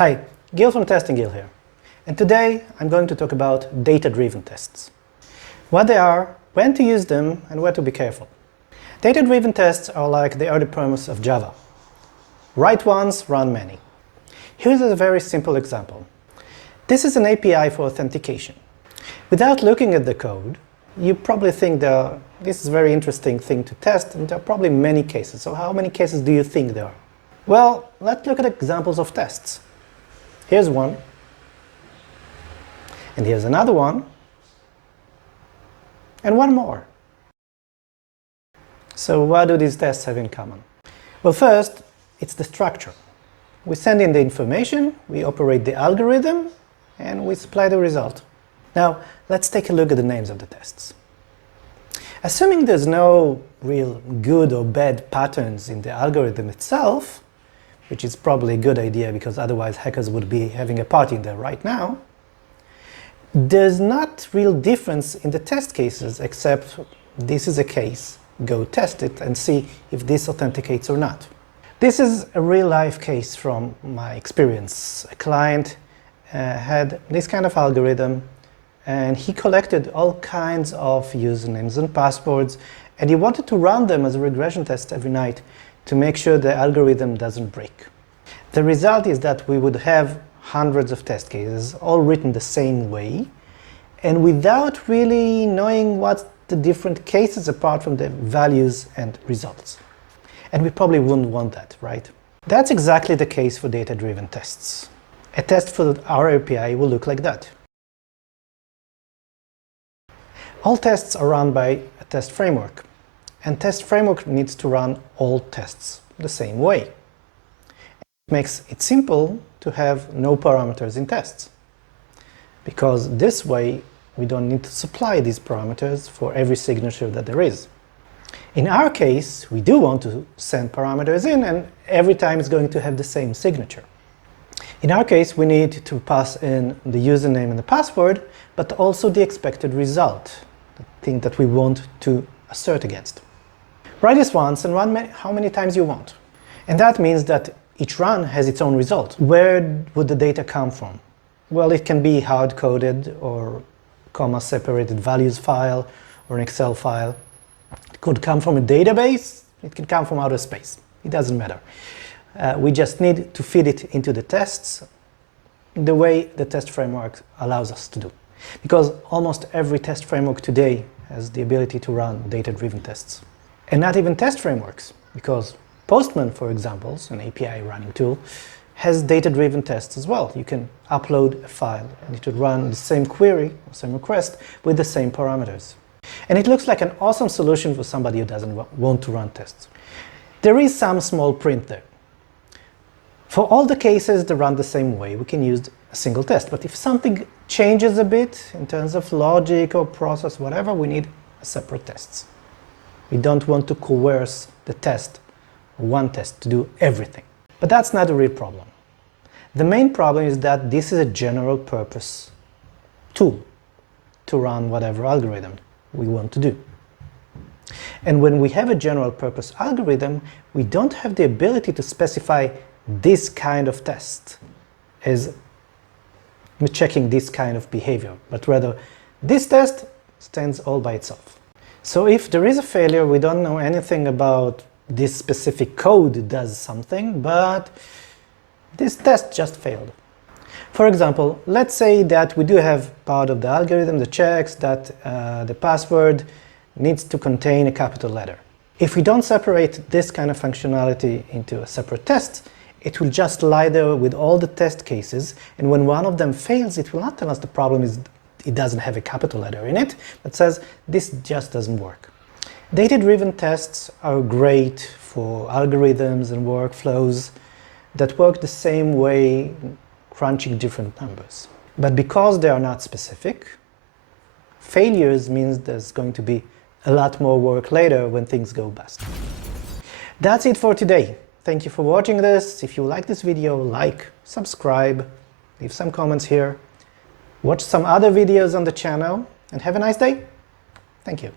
Hi, Gil from Testing Gil here, and today I'm going to talk about data-driven tests. What they are, when to use them, and where to be careful. Data-driven tests are like the early premise of Java. Write once, run many. Here's a very simple example. This is an API for authentication. Without looking at the code, you probably think this is a very interesting thing to test, and there are probably many cases. So how many cases do you think there are? Well, let's look at examples of tests. Here's one, and here's another one, and one more. So what do these tests have in common? Well, first, it's the structure. We send in the information, we operate the algorithm, and we supply the result. Now, let's take a look at the names of the tests. Assuming there's no real good or bad patterns in the algorithm itself, which is probably a good idea because otherwise hackers would be having a party there right now, there's not real difference in the test cases except this is a case, go test it and see if this authenticates or not. This is a real-life case from my experience. A client had this kind of algorithm and he collected all kinds of usernames and passwords and he wanted to run them as a regression test every night to make sure the algorithm doesn't break. The result is that we would have hundreds of test cases, all written the same way, and without really knowing what the different cases apart from the values and results. And we probably wouldn't want that, right? That's exactly the case for data-driven tests. A test for our API will look like that. All tests are run by a test framework, and test framework needs to run all tests the same way. It makes it simple to have no parameters in tests, because this way we don't need to supply these parameters for every signature that there is. In our case, we do want to send parameters in, and every time it's going to have the same signature. In our case, we need to pass in the username and the password, but also the expected result, the thing that we want to assert against. Write this once and run how many times you want. And that means that each run has its own result. Where would the data come from? Well, it can be hard-coded or comma-separated values file or an Excel file. It could come from a database. It can come from outer space. It doesn't matter. We just need to feed it into the tests the way the test framework allows us to do. Because almost every test framework today has the ability to run data-driven tests. And not even test frameworks, because Postman, for example, an API running tool, has data-driven tests as well. You can upload a file and it will run the same query or same request with the same parameters. And it looks like an awesome solution for somebody who doesn't want to run tests. There is some small print there. For all the cases that run the same way, we can use a single test. But if something changes a bit in terms of logic or process, whatever, we need a separate tests. We don't want to coerce the test, one test, to do everything. But that's not a real problem. The main problem is that this is a general purpose tool to run whatever algorithm we want to do. And when we have a general purpose algorithm, we don't have the ability to specify this kind of test as checking this kind of behavior, but rather this test stands all by itself. So if there is a failure, we don't know anything about this specific code does something, but this test just failed. For example, let's say that we do have part of the algorithm that checks that the password needs to contain a capital letter. If we don't separate this kind of functionality into a separate test, it will just lie there with all the test cases, and when one of them fails, it will not tell us the problem is it doesn't have a capital letter in it, but says this just doesn't work. Data-driven tests are great for algorithms and workflows that work the same way, crunching different numbers. But because they are not specific, failures means there's going to be a lot more work later when things go bust. That's it for today. Thank you for watching this. If you like this video, like, subscribe, leave some comments here. Watch some other videos on the channel and have a nice day. Thank you.